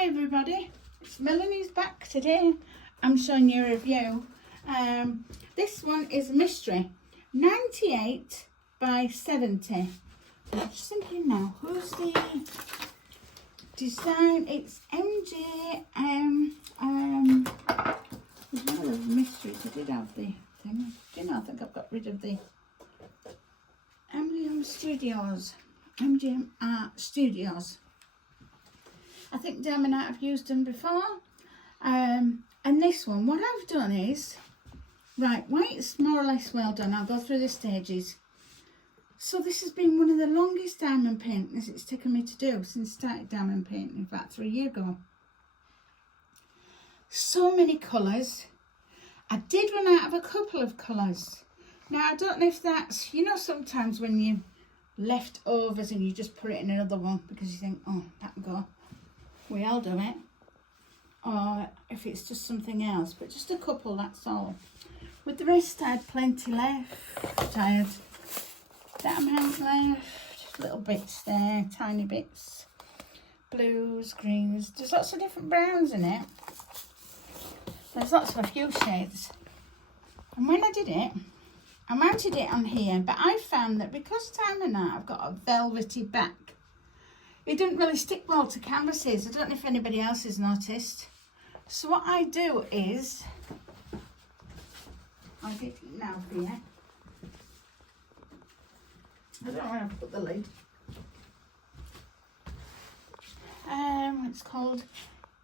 Hi everybody, it's Melanie's back today. I'm showing you a review. This one is Mystery 98 by 70. I'm just thinking now, who's the design? It's MJ. There's one of those mysteries. I did have the thing. Do you know, I think I've got rid of the MGM Studios. I think Diamond Art I've used them before. And this one, what I've done is, right, white's more or less well done. I'll go through the stages. So this has been one of the longest diamond paintings it's taken me to do since I started diamond painting about 3 years ago. So many colours. I did run out of a couple of colours. Now I don't know if that's, you know, sometimes when you leftovers and you just put it in another one because you think, oh, that can go. We all do it. Or if it's just something else, but just a couple, that's all. With the rest, I had plenty left. I had that amount left, little bits there, tiny bits. Blues, greens, there's lots of different browns in it. There's lots of a few shades. And when I did it, I mounted it on here, but I found that because Diamond Art, I've got a velvety back, it didn't really stick well to canvases. I don't know if anybody else has noticed. So what I do is, I'll get it now for you. I don't know where I've put the lid. It's called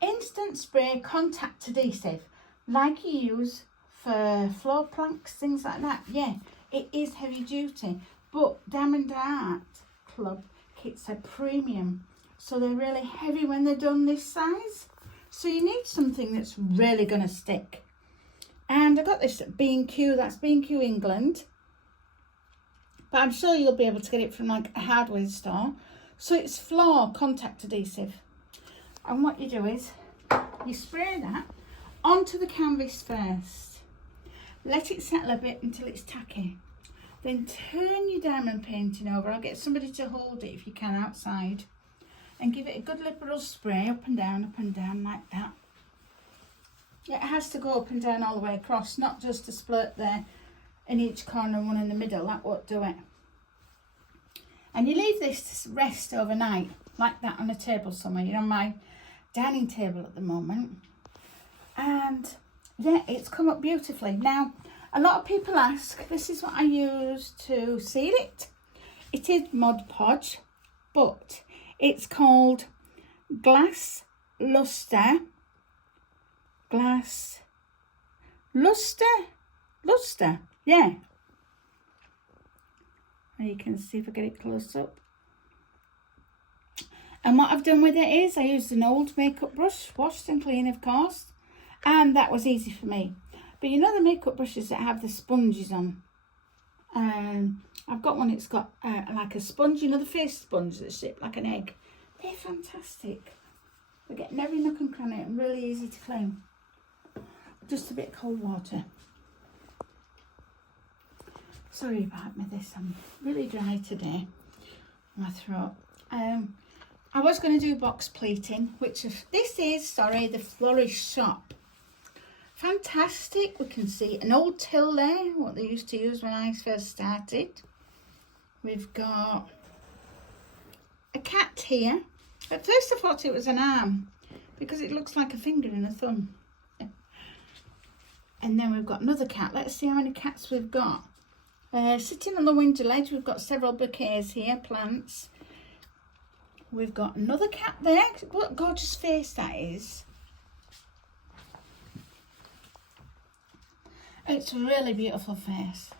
Instant Spray Contact Adhesive, like you use for floor planks, things like that. Yeah, it is heavy duty, but Diamond Art Club kits are premium, so they're really heavy when they're done this size. So you need something that's really going to stick. And I got this at B&Q, that's B&Q England. But I'm sure you'll be able to get it from like a hardware store. So it's floor contact adhesive. And what you do is, you spray that onto the canvas first. Let it settle a bit until it's tacky. Then turn your diamond painting over. I'll get somebody to hold it if you can outside. And give it a good liberal spray up and down like that. It has to go up and down all the way across, not just a splurt there in each corner and one in the middle. That won't do it. And you leave this to rest overnight, like that on a table somewhere. You're on my dining table at the moment. And yeah, it's come up beautifully. Now, a lot of people ask, this is what I use to seal it. It is Modpodge, but it's called LUSTRE. LUSTRE, yeah. And you can see if I get it close up. And what I've done with it is I used an old makeup brush, washed and clean of course, and that was easy for me. But you know the makeup brushes that have the sponges on? I've got one that's got like a sponge, you know, the face sponge that's shaped like an egg. They're fantastic. They're getting every nook and cranny and really easy to clean. Just a bit of cold water. Sorry about me this, I'm really dry today. My throat. I was going to do box pleating, which this is, the Florist Shop. Fantastic. We can see an old till there, what they used to use when I first started. We've got a cat here. At first I thought it was an arm because it looks like a finger and a thumb. And then we've got another cat. Let's see how many cats we've got. Sitting on the window ledge, we've got several bouquets here, plants. We've got another cat there. What a gorgeous face that is. It's a really beautiful face.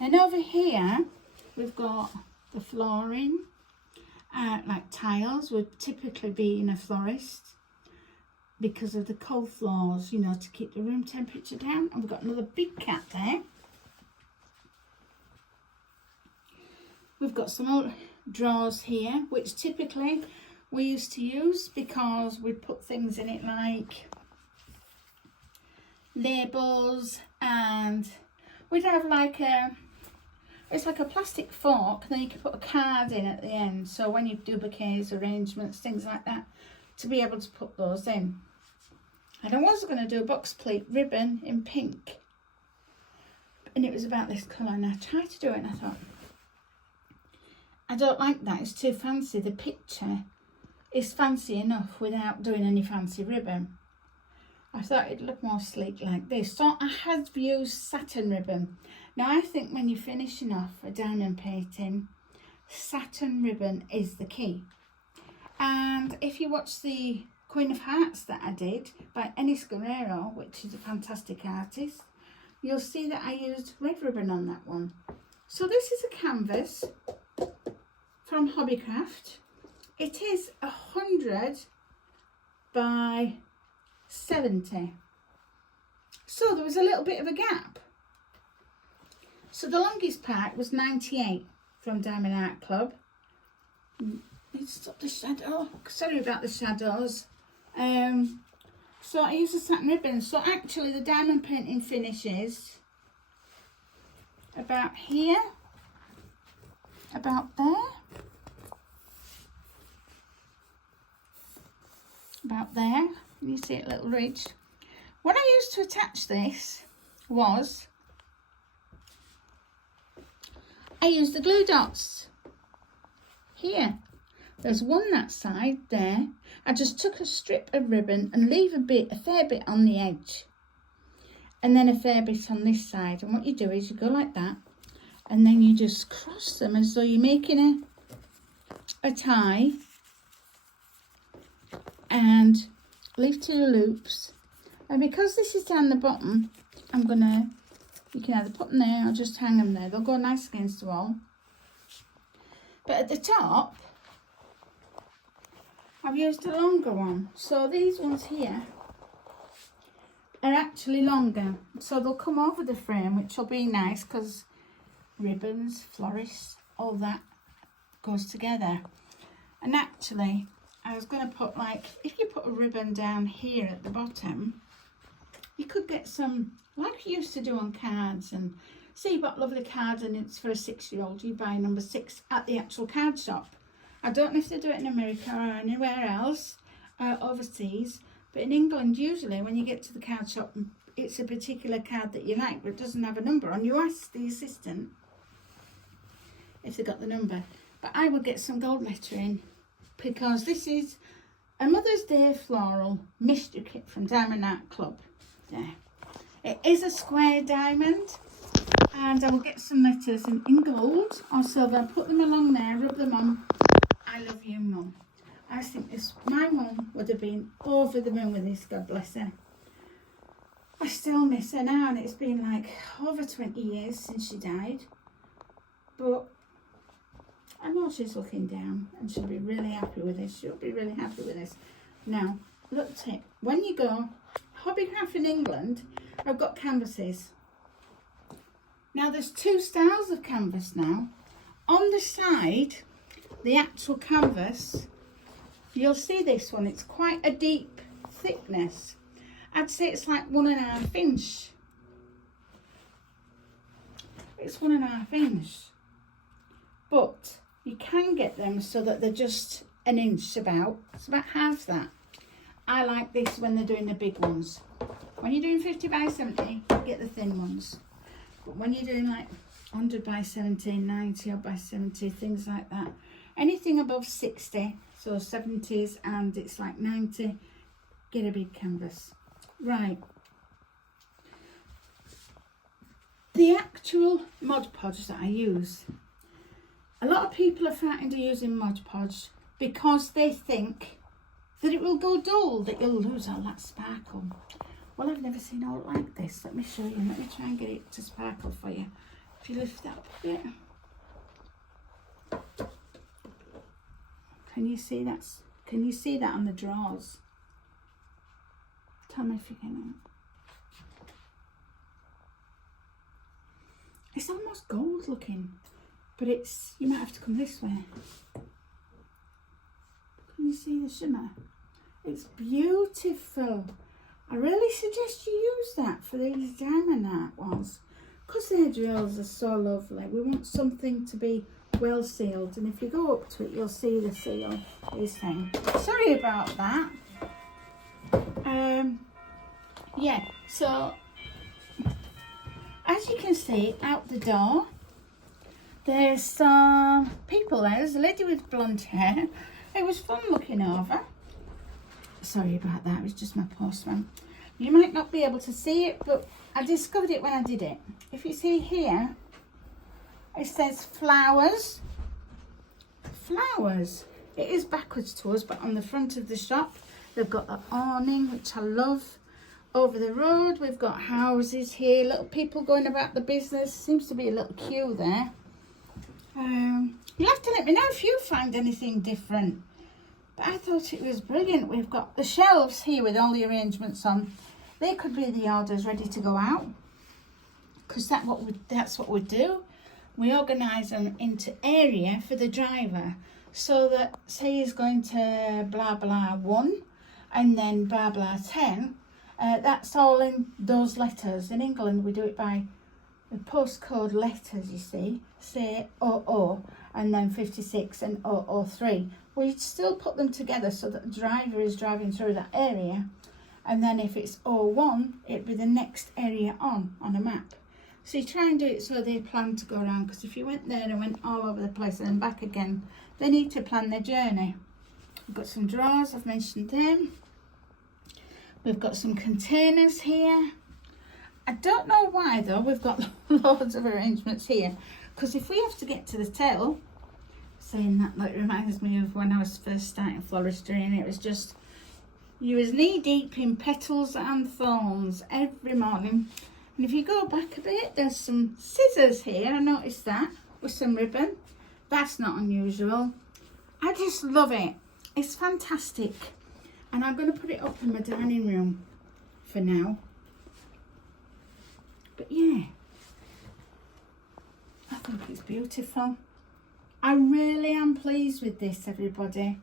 And over here, we've got the flooring, like tiles would typically be in a florist because of the cold floors, you know, to keep the room temperature down. And we've got another big cat there. We've got some old drawers here, which typically we used to use because we'd put things in it like labels, and we'd have like it's like a plastic fork, and then you can put a card in at the end, so when you do bouquets, arrangements, things like that, to be able to put those in. And I was going to do a box pleat ribbon in pink, and it was about this colour, and I tried to do it and I thought, I don't like that, it's too fancy. The picture is fancy enough without doing any fancy ribbon. I thought it'd look more sleek like this, so I had used satin ribbon. Now I think when you're finishing off a diamond painting, satin ribbon is the key. And if you watch the Queen of Hearts that I did by Ennis Guerrero, which is a fantastic artist, you'll see that I used red ribbon on that one. So this is a canvas from Hobbycraft. It is 100 by 70. So there was a little bit of a gap. So the longest part was 98 from Diamond Art Club. Let's stop the shadow. Sorry about the shadows. So I used a satin ribbon. So actually the diamond painting finishes about here, about there, about there. You see a little ridge. What I used to attach this was, I used the glue dots here. There's one that side there. I just took a strip of ribbon and leave a fair bit on the edge, and then a fair bit on this side. And what you do is you go like that, and then you just cross them as though you're making a tie, and leave 2 loops. And because this is down the bottom, you can either put them there or just hang them there. They'll go nice against the wall. But at the top, I've used a longer one. So these ones here are actually longer. So they'll come over the frame, which will be nice because ribbons, florists, all that goes together. And actually, I was going to put, like, if you put a ribbon down here at the bottom, you could get some, like you used to do on cards, and see you've got lovely cards and it's for a 6-year-old, you buy number 6 at the actual card shop. I don't know if they do it in America or anywhere else, overseas, but in England usually when you get to the card shop, it's a particular card that you like but it doesn't have a number on. You ask the assistant if they got the number. But I would get some gold lettering, because this is a Mother's Day floral mystery kit from Diamond Art Club. There. It is a square diamond, and I will get some letters in gold or silver, put them along there, rub them on. I love you, Mum. I think my mum would have been over the moon with this, God bless her. I still miss her now, and it's been like over 20 years since she died. But I know she's looking down and she'll be really happy with this. She'll be really happy with this. Now, look tip. When you go, Hobbycraft in England, I've got canvases. Now, there's 2 styles of canvas now. On the side, the actual canvas, you'll see this one. It's quite a deep thickness. I'd say it's like 1.5 inch. It's 1.5 inch. But you can get them so that they're just an inch about. It's about half that. I like this when they're doing the big ones. When you're doing 50 by 70, get the thin ones. But when you're doing like 100 by 70, 90 by 70, things like that, anything above 60, so 70s and it's like 90, get a big canvas. Right. The actual Modpodge that I use, a lot of people are frightened of using Modpodge because they think that it will go dull, that you'll lose all that sparkle. Well, I've never seen it like this. Let me show you. Let me try and get it to sparkle for you. If you lift that up a bit. Can you see that? Can you see that on the drawers? Tell me if you can. It's almost gold looking, but it's, you might have to come this way. Can you see the shimmer? It's beautiful. I really suggest you use that for these diamond art ones, because their drills are so lovely. We want something to be well sealed, and if you go up to it you'll see the seal is thing. Sorry about that. Yeah, so as you can see out the door there's some people there. There's a lady with blonde hair. It was fun looking over. Sorry about that, it was just my postman. You might not be able to see it, but I discovered it when I did it. If you see here, it says flowers. Flowers. It is backwards to us, but on the front of the shop, they've got the awning, which I love. Over the road, we've got houses here, little people going about the business. Seems to be a little queue there. You'll have to let me know if you find anything different. But I thought it was brilliant. We've got the shelves here with all the arrangements on. They could be the orders ready to go out, because that's what we do. We organise them into area for the driver, so that say he's going to blah blah 1 and then blah blah 10. That's all in those letters. In England we do it by the postcode letters, you see. Say 00 and then 56 and 003. We still put them together so that the driver is driving through that area, and then if it's 01 it'd be the next area on a map. So you try and do it so they plan to go around, because if you went there and went all over the place and then back again, they need to plan their journey. We've got some drawers, I've mentioned them. We've got some containers here. I don't know why though, we've got loads of arrangements here, because if we have to get to the till, saying that like reminds me of when I was first starting floristry, and it was just, you was knee deep in petals and thorns every morning. And if you go back a bit, there's some scissors here, I noticed that, with some ribbon. That's not unusual. I just love it. It's fantastic. And I'm going to put it up in my dining room for now. But yeah, I think it's beautiful. I really am pleased with this, everybody.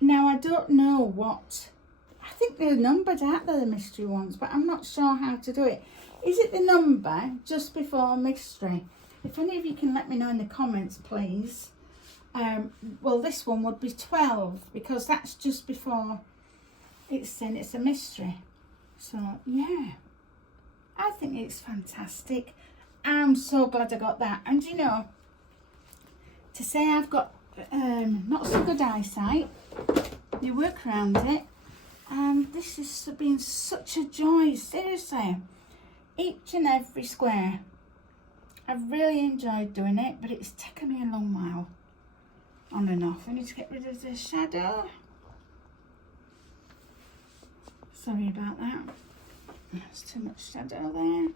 Now, I don't know what, I think they're numbered, aren't they, the mystery ones, but I'm not sure how to do it. Is it the number just before mystery? If any of you can let me know in the comments, please. Well, this one would be 12, because that's just before it's saying it's a mystery. So yeah, I think it's fantastic. I'm so glad I got that. And you know, to say I've got not so good eyesight, you work around it, and this has been such a joy, seriously. Each and every square, I've really enjoyed doing it, but it's taken me a long while on and off. I need to get rid of the shadow. Sorry about that. There's too much shadow there.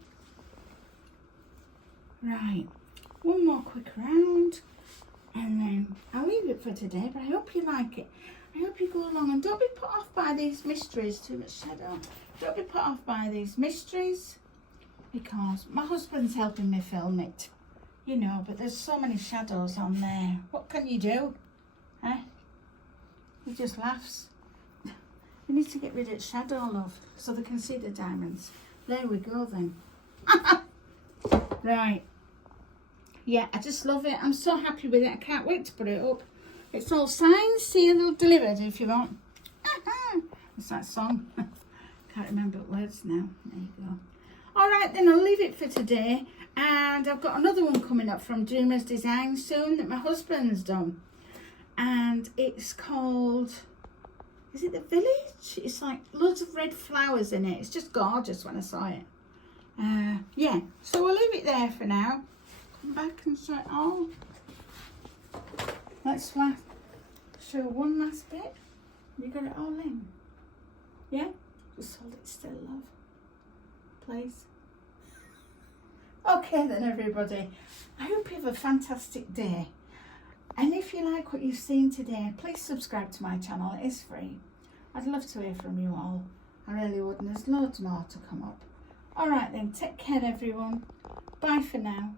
Right, one more quick round and then I'll leave it for today, but I hope you like it. I hope you go along and don't be put off by these mysteries. Too much shadow. Don't be put off by these mysteries, because my husband's helping me film it, you know, but there's so many shadows on there. What can you do? Eh? He just laughs. We need to get rid of shadow, love, so they can see the diamonds. There we go then. Right. Yeah, I just love it. I'm so happy with it. I can't wait to put it up. It's all signed, sealed, delivered if you want. It's that song. Can't remember words now. There you go. All right, then I'll leave it for today. And I've got another one coming up from Dreamers Design soon that my husband's done. And it's called, is it The Village? It's like loads of red flowers in it. It's just gorgeous when I saw it. Yeah, so we'll leave it there for now. Come back and show it all. Let's show one last bit. You got it all in? Yeah? Just hold it still, love. Please. Okay then, everybody. I hope you have a fantastic day. And if you like what you've seen today, please subscribe to my channel. It is free. I'd love to hear from you all. I really would, and there's loads more to come up. Alright then, take care everyone. Bye for now.